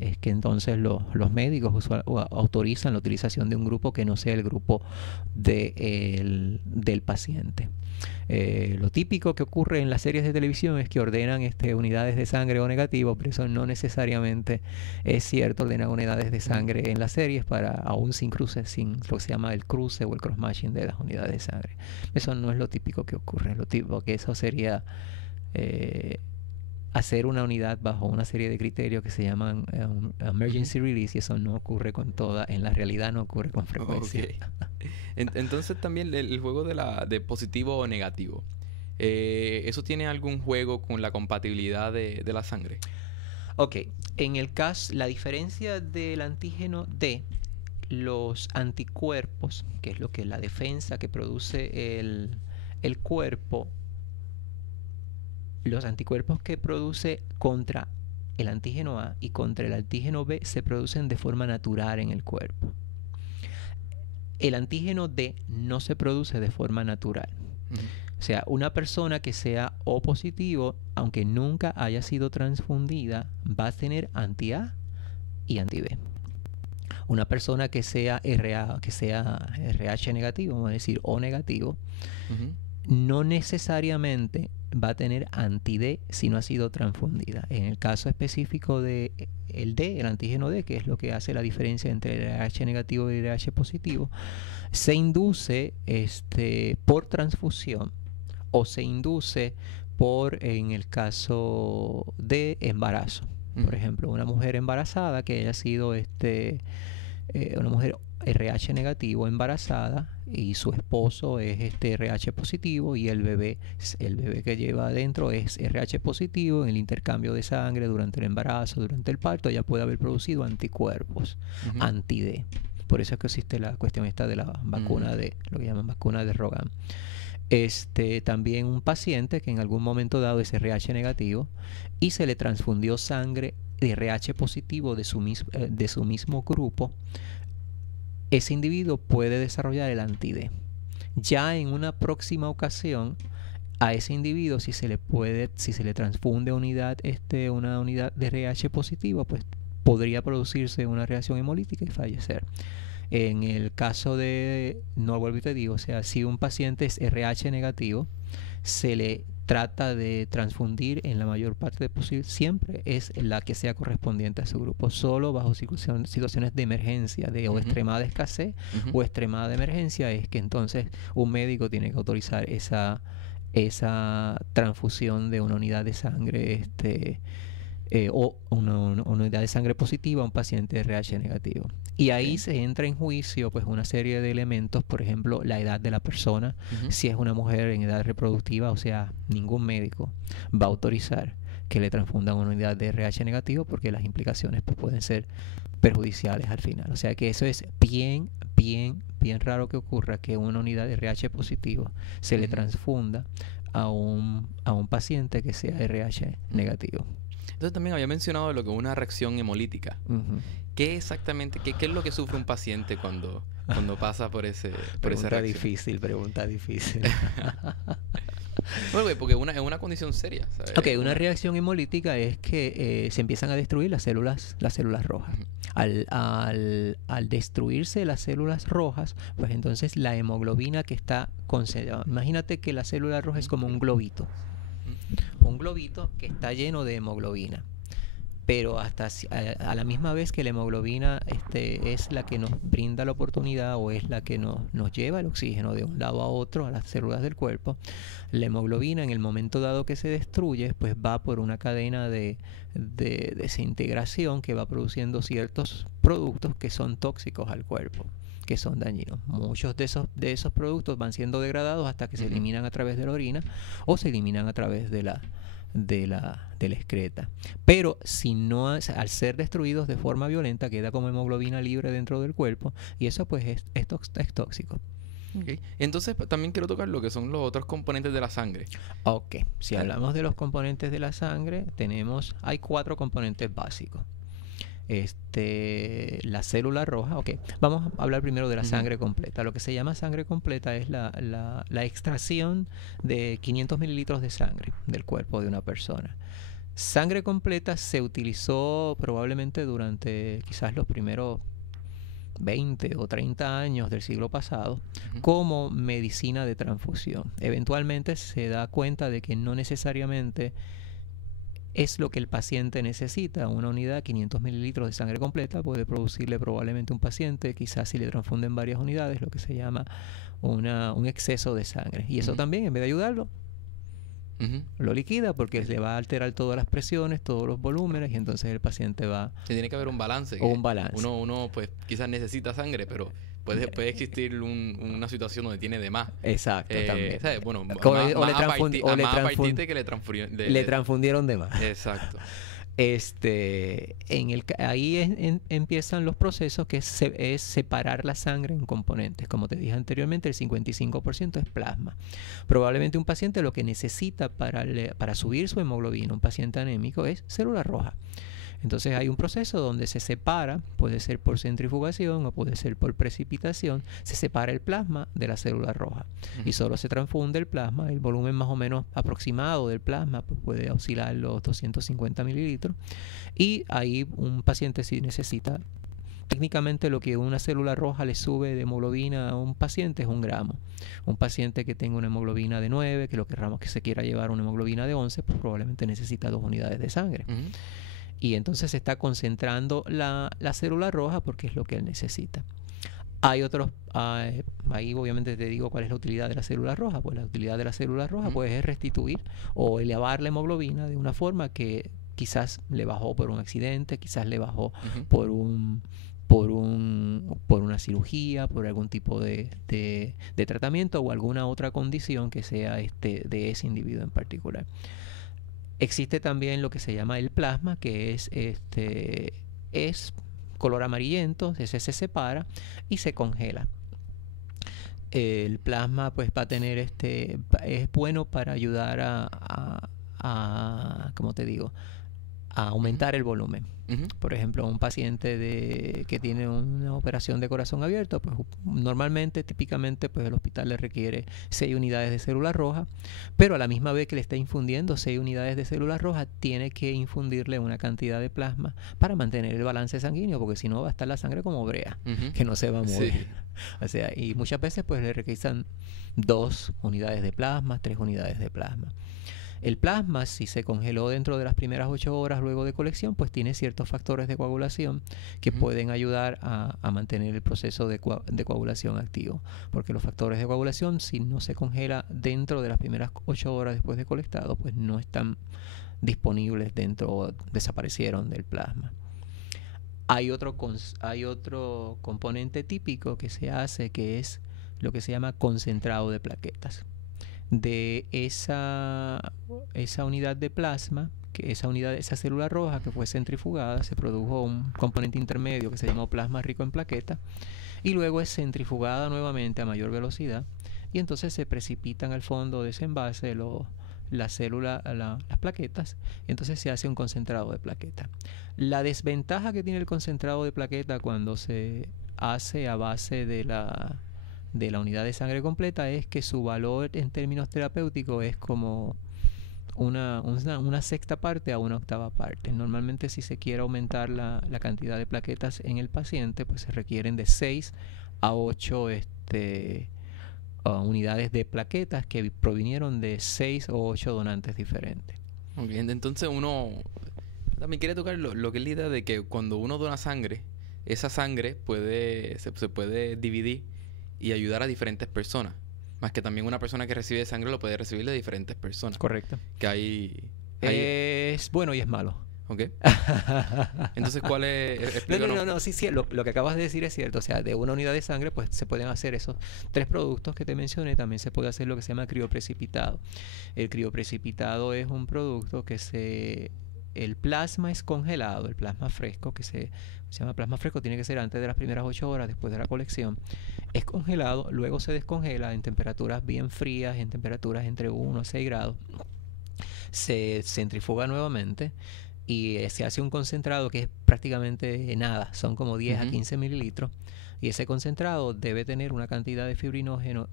es que entonces los médicos autorizan la utilización de un grupo que no sea el grupo del paciente. Lo típico que ocurre en las series de televisión es que ordenan unidades de sangre O negativo, pero eso no necesariamente es cierto. Ordenan unidades de sangre en las series para aún sin cruce, sin lo que se llama el cruce o el cross-matching de las unidades de sangre. Eso no es lo típico que ocurre. Lo típico que eso sería hacer una unidad bajo una serie de criterios que se llaman emergency release, y eso no ocurre en la realidad no ocurre con frecuencia. Okay. Entonces también el juego de positivo o negativo, ¿eso tiene algún juego con la compatibilidad de la sangre? Ok, en el caso, la diferencia del antígeno D, los anticuerpos, que es lo que la defensa que produce el cuerpo, los anticuerpos que produce contra el antígeno A y contra el antígeno B se producen de forma natural en el cuerpo. El antígeno D no se produce de forma natural. O sea, una persona que sea O positivo, aunque nunca haya sido transfundida, va a tener anti-A y anti-B. Una persona que sea RH negativo, vamos a decir O negativo, no necesariamente va a tener anti-D si no ha sido transfundida. En el caso específico de el antígeno D, que es lo que hace la diferencia entre el RH negativo y el RH positivo, se induce por transfusión o se induce en el caso de embarazo. Por ejemplo, una mujer embarazada que haya sido una mujer RH negativo embarazada y su esposo es RH positivo y el bebé que lleva adentro es RH positivo, en el intercambio de sangre durante el embarazo, durante el parto, ya puede haber producido anticuerpos anti-D. Por eso es que existe la cuestión esta de la vacuna de lo que llaman vacuna de Rogan. También un paciente que en algún momento dado es RH negativo y se le transfundió sangre de RH positivo de su mismo grupo, ese individuo puede desarrollar el anti-D. Ya en una próxima ocasión, a ese individuo, si se le transfunde una unidad de RH positivo, pues podría producirse una reacción hemolítica y fallecer. En el caso no vuelvo y te digo, o sea, si un paciente es RH negativo, se le trata de transfundir en la mayor parte posible, siempre es la que sea correspondiente a su grupo, solo bajo situaciones de emergencia, o extremada escasez o extremada emergencia, es que entonces un médico tiene que autorizar esa transfusión de una unidad de sangre o una unidad de sangre positiva a un paciente RH negativo. Y ahí se entra en juicio pues una serie de elementos, por ejemplo, la edad de la persona. Si es una mujer en edad reproductiva, o sea, ningún médico va a autorizar que le transfundan una unidad de RH negativo porque las implicaciones pues, pueden ser perjudiciales al final. O sea que eso es bien raro que ocurra que una unidad de RH positivo se le transfunda a un paciente que sea RH negativo. Entonces también había mencionado lo que es una reacción hemolítica. ¿Qué exactamente, qué es lo que sufre un paciente cuando pasa por esa reacción? Pregunta difícil. Bueno, porque es una condición seria, ¿sabes? Ok, una reacción hemolítica es que se empiezan a destruir las células rojas. Al destruirse las células rojas, pues entonces la hemoglobina que está concentrada. Imagínate que la célula roja es como un globito. Un globito que está lleno de hemoglobina, pero a la misma vez que la hemoglobina es la que nos brinda la oportunidad o es la que nos lleva el oxígeno de un lado a otro a las células del cuerpo, la hemoglobina en el momento dado que se destruye pues va por una cadena de desintegración que va produciendo ciertos productos que son tóxicos al cuerpo, que son dañinos. Muchos de esos productos van siendo degradados hasta que se eliminan a través de la orina o se eliminan a través de la excreta. Pero al ser destruidos de forma violenta, queda como hemoglobina libre dentro del cuerpo y eso pues es tóxico. Okay. Entonces también quiero tocar lo que son los otros componentes de la sangre. Ok, si hablamos de los componentes de la sangre, hay 4 componentes básicos. La célula roja, ok, vamos a hablar primero de la sangre completa. Lo que se llama sangre completa es la extracción de 500 mililitros de sangre del cuerpo de una persona. Sangre completa se utilizó probablemente durante quizás los primeros 20 o 30 años del siglo pasado como medicina de transfusión. Eventualmente se da cuenta de que no necesariamente es lo que el paciente necesita. Una unidad, 500 mililitros de sangre completa, puede producirle probablemente un paciente, quizás si le transfunden varias unidades, lo que se llama un exceso de sangre. Y eso también, en vez de ayudarlo, lo liquida porque le va a alterar todas las presiones, todos los volúmenes, y entonces el paciente va... Tiene que haber un balance. O un balance. Uno pues quizás necesita sangre, pero puede existir una situación donde tiene de más. Exacto, también. ¿Sabes? Bueno, le transfundieron de más. Exacto. Ahí empiezan los procesos que es separar la sangre en componentes. Como te dije anteriormente, el 55% es plasma. Probablemente un paciente lo que necesita para subir su hemoglobina, un paciente anémico, es célula roja. Entonces hay un proceso donde se separa, puede ser por centrifugación o puede ser por precipitación, se separa el plasma de la célula roja y solo se transfunde el plasma. El volumen más o menos aproximado del plasma pues puede oscilar los 250 mililitros y ahí un paciente sí necesita, técnicamente lo que una célula roja le sube de hemoglobina a un paciente es 1 gramo. Un paciente que tenga una hemoglobina de 9, que lo querramos que se quiera llevar una hemoglobina de 11, pues probablemente necesita 2 unidades de sangre. Y entonces se está concentrando la célula roja porque es lo que él necesita. Hay otros, ahí obviamente te digo cuál es la utilidad de la célula roja. Pues la utilidad de la célula roja pues es restituir o elevar la hemoglobina de una forma que quizás le bajó por un accidente, quizás le bajó por una cirugía, por algún tipo de tratamiento o alguna otra condición que sea de ese individuo en particular. Existe también lo que se llama el plasma, que es color amarillento, ese se separa y se congela. El plasma pues va a tener es bueno para ayudar a ¿cómo te digo? A aumentar el volumen. Por ejemplo, un paciente que tiene una operación de corazón abierto, pues normalmente, típicamente, pues el hospital le requiere 6 unidades de célula roja, pero a la misma vez que le está infundiendo 6 unidades de célula roja, tiene que infundirle una cantidad de plasma para mantener el balance sanguíneo, porque si no va a estar la sangre como brea, que no se va a mover. Sí. O sea, y muchas veces pues le requisan 2 unidades de plasma, 3 unidades de plasma. El plasma, si se congeló dentro de las primeras 8 horas luego de colección, pues tiene ciertos factores de coagulación que pueden ayudar a mantener el proceso de coagulación activo. Porque los factores de coagulación, si no se congela dentro de las primeras 8 horas después de colectado, pues no están disponibles desaparecieron del plasma. Hay otro componente típico que se hace, que es lo que se llama concentrado de plaquetas. De esa unidad de plasma, esa célula roja que fue centrifugada, se produjo un componente intermedio que se llamó plasma rico en plaquetas y luego es centrifugada nuevamente a mayor velocidad y entonces se precipitan al fondo de ese envase las plaquetas y entonces se hace un concentrado de plaqueta. La desventaja que tiene el concentrado de plaqueta cuando se hace a base de la unidad de sangre completa es que su valor en términos terapéuticos es como una sexta parte a una octava parte. Normalmente si se quiere aumentar la cantidad de plaquetas en el paciente, pues se requieren de 6 a 8 unidades de plaquetas que provinieron de 6 o 8 donantes diferentes. Okay, entonces uno también quiere tocar lo que es la idea de que cuando uno dona sangre, esa sangre se puede dividir y ayudar a diferentes personas. Más que también una persona que recibe sangre lo puede recibir de diferentes personas. Correcto. Que hay... Es bueno y es malo. Ok. Entonces, ¿cuál es? No, sí, lo que acabas de decir es cierto. O sea, de una unidad de sangre, pues se pueden hacer esos 3 productos que te mencioné. También se puede hacer lo que se llama crioprecipitado. El crioprecipitado es un producto que el plasma es congelado, el plasma fresco, que se llama plasma fresco, tiene que ser antes de las primeras 8 horas después de la colección. Es congelado, luego se descongela en temperaturas bien frías, en temperaturas entre 1 a 6 grados. Se centrifuga nuevamente y se hace un concentrado que es prácticamente nada, son como 10 a 15 mililitros. Y ese concentrado debe tener una cantidad de fibrinógeno